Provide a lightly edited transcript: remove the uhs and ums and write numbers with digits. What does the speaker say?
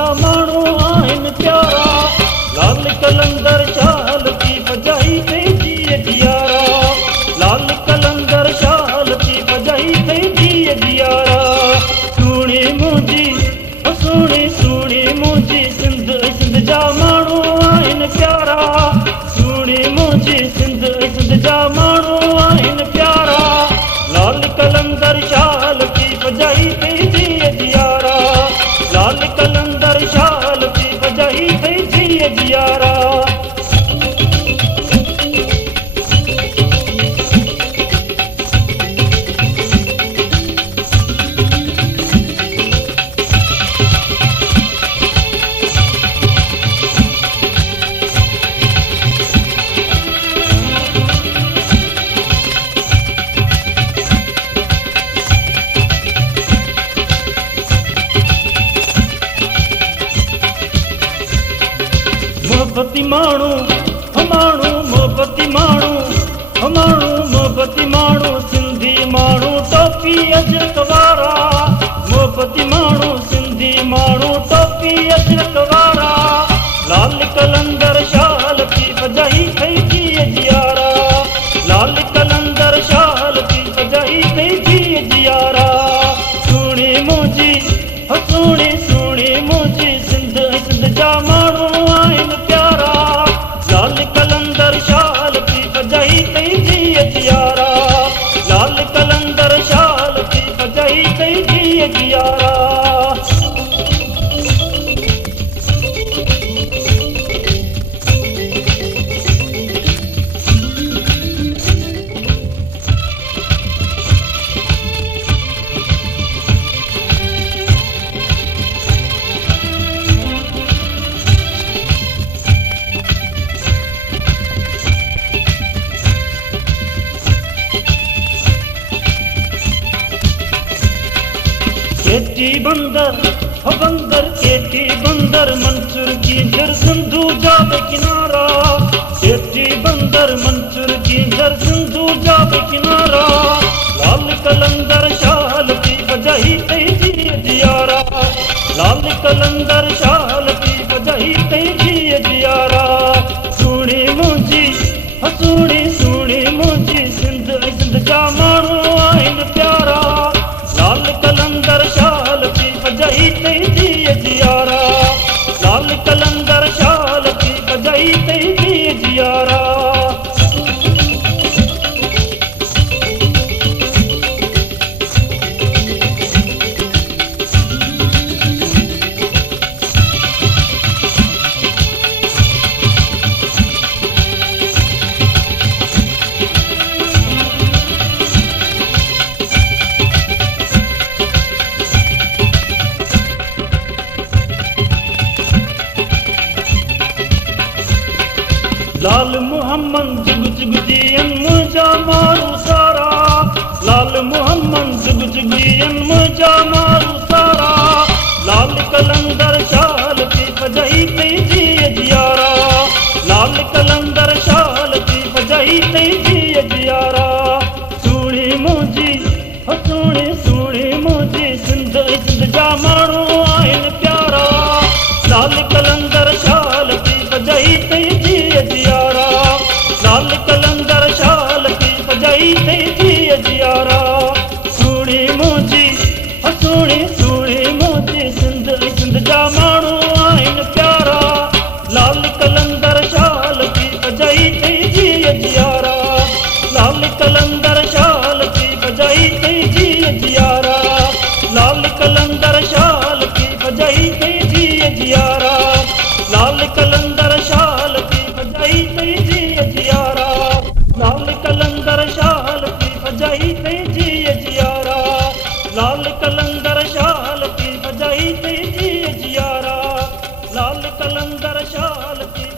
जा माण्हू आहिनि प्यारा। लाल कलंदर शाल थी बजाई पंहिंजी जियारा। लाल कलंदर शाल थी बजाई पंहिंजी जियारा। सुहिणी मुंहिंजी सुहिणी सुहिणी मुंहिंजी सिंध सिंध जा माण्हू आहिनि प्यारा। सुहिणी मुंहिंजी सिंध सिंध जा माण्हू आहिनि प्यारा। लाल कलंदर शाल थी बजाई पंहिंजी जियारा। लाल कलंदर शाल थी बजाई पंहिंजी जियारा। मोहब्बती माण्हू माण्हू मोहब्बती माण्हू माण्हू मोहब्बती माण्हू सिंधी माण्हू टोपी अजरक वारा। मोहब्बती माण्हू सिंधी माण्हू टोपी अजरक वारा। लाल कलंदर शाल थी बजाई पंहिंजी जियारा। लाल कलंदर शाल थी बजाई पंहिंजी जियारा। सुहिणी मुंहिंजी सुहिणी सुहिणी मुंहिंजी सिंध सिंध जा माण्हू आहिनि प्यारा। लाल कलंदर शाल थी बजाई पंहिंजी जियारा। लाल कलंदर शाल थी बजाई पंहिंजी जियारा। केटी बंदर बंदर केटी बंदर मंसूर की जर सिंधु जावे किनारा। केटी बंदर मंसूर की जर सिंधु जावे किनारा। लाल कलंदर शाल थी बजाई पंहिंजी जियारा। लाल कलंदर शाल थी बजाई पंहिंजी जियारा। सुहिणी मुंहिंजी सुहिणी सुहिणी मुंहिंजी सिंध सिंध जा माण्हू आहिनि प्यारा। लाल कलंदर शाल थी बजाई पंहिंजी जियारा। लाल कलंदर शाल थी बजाई पंहिंजी जियारा। लाल मोहम्मद जुग जुग जियन मुंहिंजा माण्हू सारा। लाल मोहम्मद जुग जुग जियन मुंहिंजा माण्हू सारा। लाल कलंदर शाल थी बजाई पंहिंजी जियारा। लाल कलंदर शाल थी बजाई पंहिंजी जियारा। सुहिणी मुंहिंजी सुहिणी सुहिणी मुंहिंजी सिंध सिंध जा माण्हू आहिनि प्यारा। लाल कलंदर शाल थी बजाई पंहिंजी जियारा। लाल कलंदर शाल थी बजाई पंहिंजी जियारा। सुहिणी मुंहिंजी सुहिणी सुहिणी मुंहिंजी सिंध सिंध जा माण्हू आहिनि प्यारा। लाल कलंदर शाल थी बजाई पंहिंजी जियारा। लाल कलंदर शाल थी बजाई पंहिंजी जियारा। लाल कलंदर शाल थी बजाई पंहिंजी जियारा। लाल कलंदर शाल थी बजाई पंहिंजी जियारा। लाल कलंदर शाल थी बजाई पंहिंजी जियारा। लाल कलंदर शाल थी बजाई पंहिंजी जियारा। लाल कलंदर शाल थी